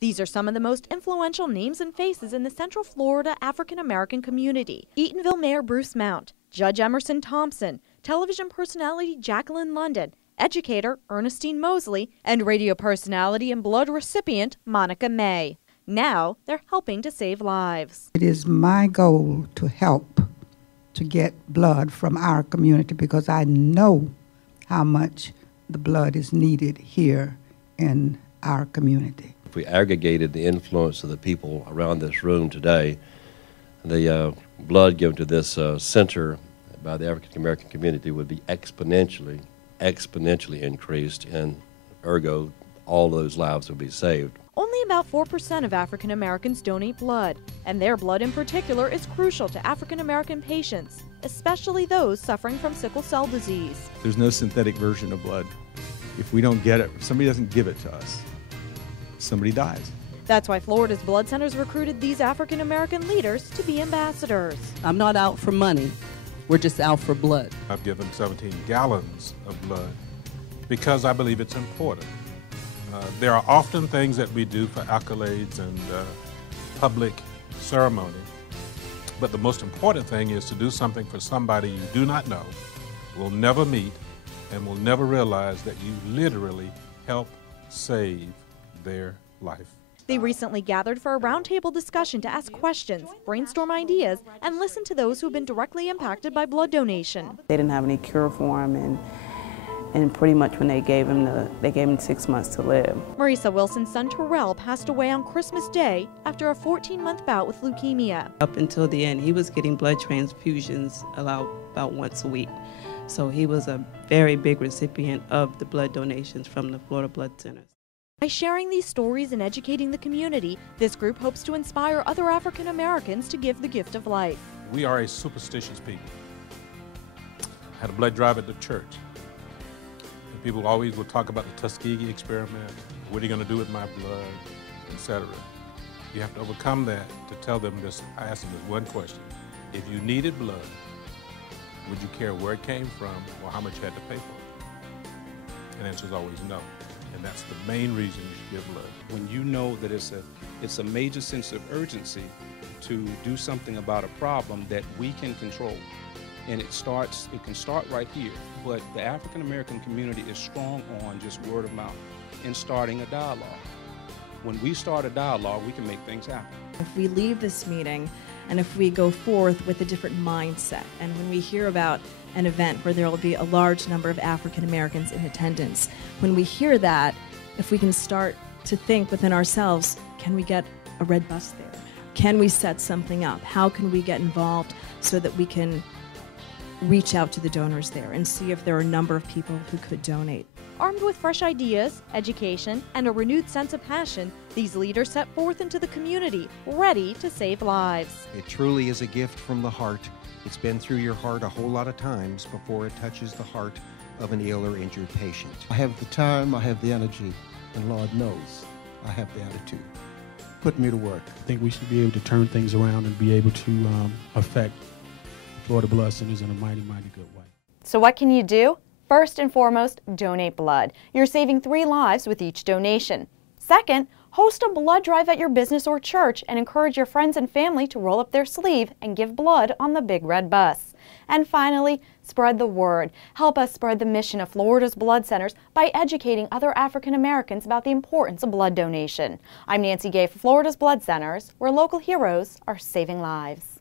These are some of the most influential names and faces in the Central Florida African American community. Eatonville Mayor Bruce Mount, Judge Emerson Thompson, television personality Jacqueline London, educator Ernestine Mosley, and radio personality and blood recipient Monica May. Now they're helping to save lives. It is my goal to help to get blood from our community because I know how much the blood is needed here in our community. If we aggregated the influence of the people around this room today, the blood given to this center by the African American community would be exponentially increased, and ergo, all those lives would be saved. Only about 4% of African Americans donate blood, and their blood in particular is crucial to African American patients, especially those suffering from sickle cell disease. There's no synthetic version of blood. If we don't get it, if somebody doesn't give it to us, somebody dies. That's why Florida's blood centers recruited these African American leaders to be ambassadors. I'm not out for money. We're just out for blood. I've given 17 gallons of blood because I believe it's important. There are often things that we do for accolades and public ceremony, but the most important thing is to do something for somebody you do not know, will never meet, and will never realize that you literally help save their life. They recently gathered for a roundtable discussion to ask questions, brainstorm ideas, and listen to those who have been directly impacted by blood donation. They didn't have any cure for him, and pretty much when they gave him 6 months to live. Marisa Wilson's son Terrell passed away on Christmas Day after a 14-month bout with leukemia. Up until the end, he was getting blood transfusions about once a week. So he was a very big recipient of the blood donations from the Florida Blood Centers. By sharing these stories and educating the community, this group hopes to inspire other African Americans to give the gift of life. We are a superstitious people. I had a blood drive at the church. And people always would talk about the Tuskegee experiment, what are you going to do with my blood, etc. You have to overcome that to tell them this. I asked them this one question. If you needed blood, would you care where it came from or how much you had to pay for it? And the answer is always no. And that's the main reason you should give blood. When you know that it's a major sense of urgency to do something about a problem that we can control. And it can start right here. But the African American community is strong on just word of mouth and starting a dialogue. When we start a dialogue, we can make things happen. If we leave this meeting and if we go forth with a different mindset, and when we hear about an event where there will be a large number of African Americans in attendance, when we hear that, if we can start to think within ourselves, can we get a red bus there? Can we set something up? How can we get involved so that we can reach out to the donors there and see if there are a number of people who could donate? Armed with fresh ideas, education, and a renewed sense of passion, these leaders set forth into the community, ready to save lives. It truly is a gift from the heart. It's been through your heart a whole lot of times before it touches the heart of an ill or injured patient. I have the time, I have the energy, and Lord knows I have the attitude. Put me to work. I think we should be able to turn things around and be able to affect Florida Blood Centers in a mighty, mighty good way. So what can you do? First and foremost, donate blood. You're saving 3 lives with each donation. Second, host a blood drive at your business or church and encourage your friends and family to roll up their sleeve and give blood on the Big Red Bus. And finally, spread the word. Help us spread the mission of Florida's Blood Centers by educating other African Americans about the importance of blood donation. I'm Nancy Gay for Florida's Blood Centers, where local heroes are saving lives.